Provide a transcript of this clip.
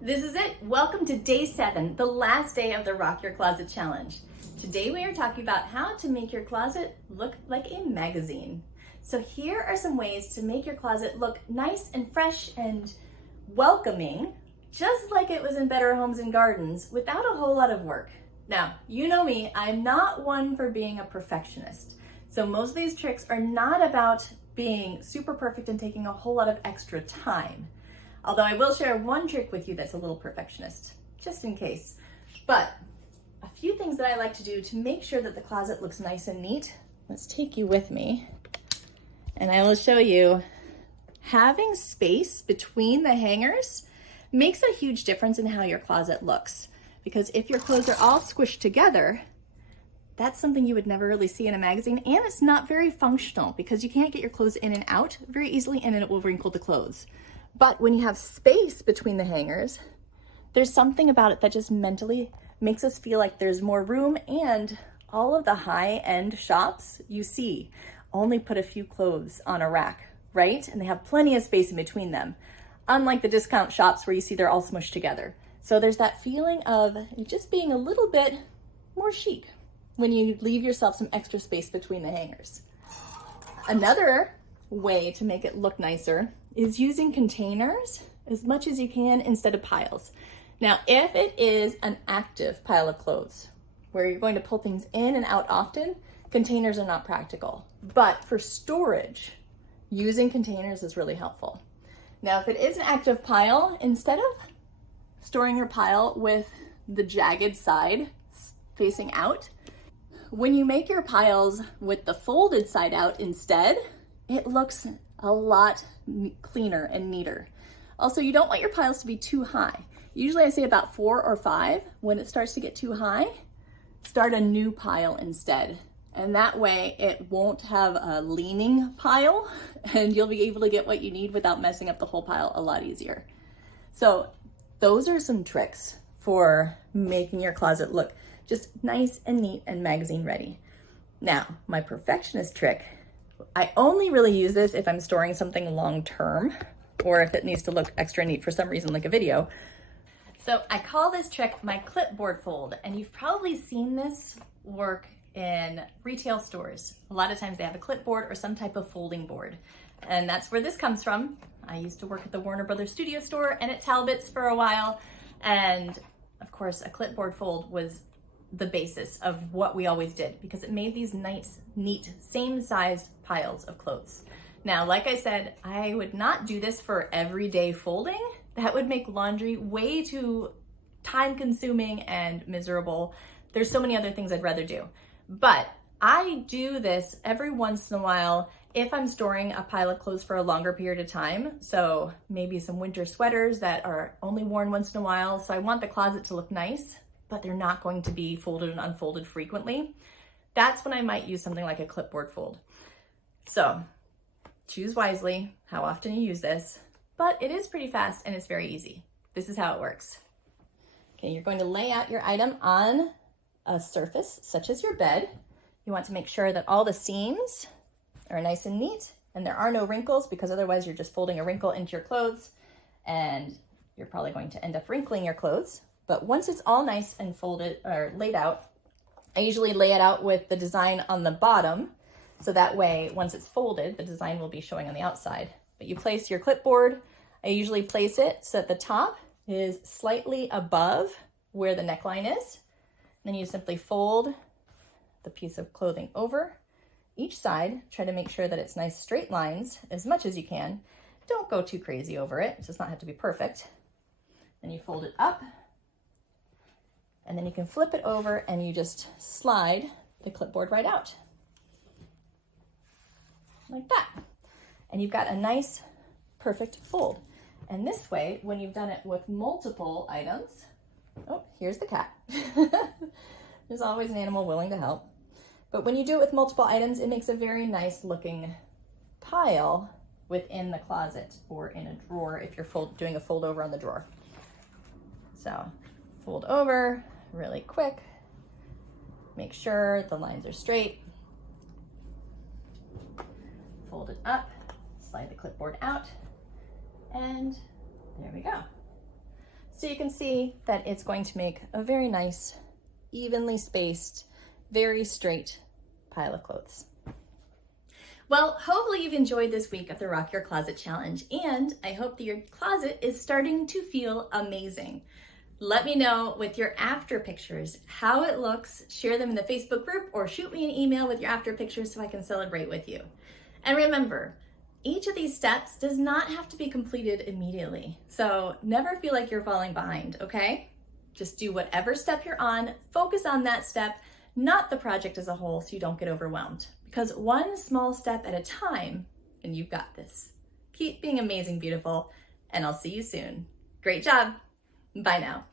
This is it. Welcome to day 7, the last day of the Rock Your Closet Challenge. Today we are talking about how to make your closet look like a magazine. So here are some ways to make your closet look nice and fresh and welcoming, just like it was in Better Homes and Gardens, without a whole lot of work. Now, you know me, I'm not one for being a perfectionist. So most of these tricks are not about being super perfect and taking a whole lot of extra time. Although I will share one trick with you that's a little perfectionist, just in case. But a few things that I like to do to make sure that the closet looks nice and neat. Let's take you with me, and I will show you. Having space between the hangers makes a huge difference in how your closet looks. Because if your clothes are all squished together, that's something you would never really see in a magazine, and it's not very functional because you can't get your clothes in and out very easily, and then it will wrinkle the clothes. But when you have space between the hangers, there's something about it that just mentally makes us feel like there's more room, and all of the high-end shops you see only put a few clothes on a rack, right? And they have plenty of space in between them, unlike the discount shops where you see they're all smushed together. So there's that feeling of just being a little bit more chic when you leave yourself some extra space between the hangers. Another way to make it look nicer is using containers as much as you can instead of piles. Now, if it is an active pile of clothes where you're going to pull things in and out often, containers are not practical. But for storage, using containers is really helpful. Now, if it is an active pile, instead of storing your pile with the jagged side facing out, when you make your piles with the folded side out instead, it looks a lot cleaner and neater. Also, you don't want your piles to be too high. Usually I say about 4 or 5. When it starts to get too high, start a new pile instead. And that way it won't have a leaning pile, and you'll be able to get what you need without messing up the whole pile a lot easier. So those are some tricks for making your closet look just nice and neat and magazine ready. Now, my perfectionist trick, I only really use this if I'm storing something long term or if it needs to look extra neat for some reason, like a video. So I call this trick my clipboard fold, and you've probably seen this work in retail stores. A lot of times they have a clipboard or some type of folding board, and that's where this comes from. I used to work at the Warner Brothers studio store and at Talbot's for a while, and of course a clipboard fold was the basis of what we always did because it made these nice, neat, same-sized piles of clothes. Now, like I said, I would not do this for everyday folding. That would make laundry way too time-consuming and miserable. There's so many other things I'd rather do. But I do this every once in a while if I'm storing a pile of clothes for a longer period of time. So maybe some winter sweaters that are only worn once in a while. So I want the closet to look nice, but they're not going to be folded and unfolded frequently. That's when I might use something like a clipboard fold. So choose wisely how often you use this, but it is pretty fast and it's very easy. This is how it works. Okay, you're going to lay out your item on a surface such as your bed. You want to make sure that all the seams are nice and neat and there are no wrinkles, because otherwise you're just folding a wrinkle into your clothes and you're probably going to end up wrinkling your clothes. But once it's all nice and folded or laid out, I usually lay it out with the design on the bottom. So that way, once it's folded, the design will be showing on the outside. But you place your clipboard. I usually place it so that the top is slightly above where the neckline is. Then you simply fold the piece of clothing over each side. Try to make sure that it's nice straight lines as much as you can. Don't go too crazy over it. It does not have to be perfect. Then you fold it up. And then you can flip it over and you just slide the clipboard right out. Like that. And you've got a nice, perfect fold. And this way, when you've done it with multiple items, oh, here's the cat. There's always an animal willing to help. But when you do it with multiple items, it makes a very nice looking pile within the closet or in a drawer if you're doing a fold over on the drawer. So fold over really quick. Make sure the lines are straight. Fold it up, slide the clipboard out, and there we go. So you can see that it's going to make a very nice, evenly spaced, very straight pile of clothes. Well, hopefully you've enjoyed this week of the Rock Your Closet Challenge, and I hope that your closet is starting to feel amazing. Let me know with your after pictures how it looks. Share them in the Facebook group or shoot me an email with your after pictures so I can celebrate with you. And remember, each of these steps does not have to be completed immediately. So never feel like you're falling behind, okay? Just do whatever step you're on, focus on that step, not the project as a whole, so you don't get overwhelmed. Because one small step at a time, and you've got this. Keep being amazing, beautiful, and I'll see you soon. Great job. Bye now.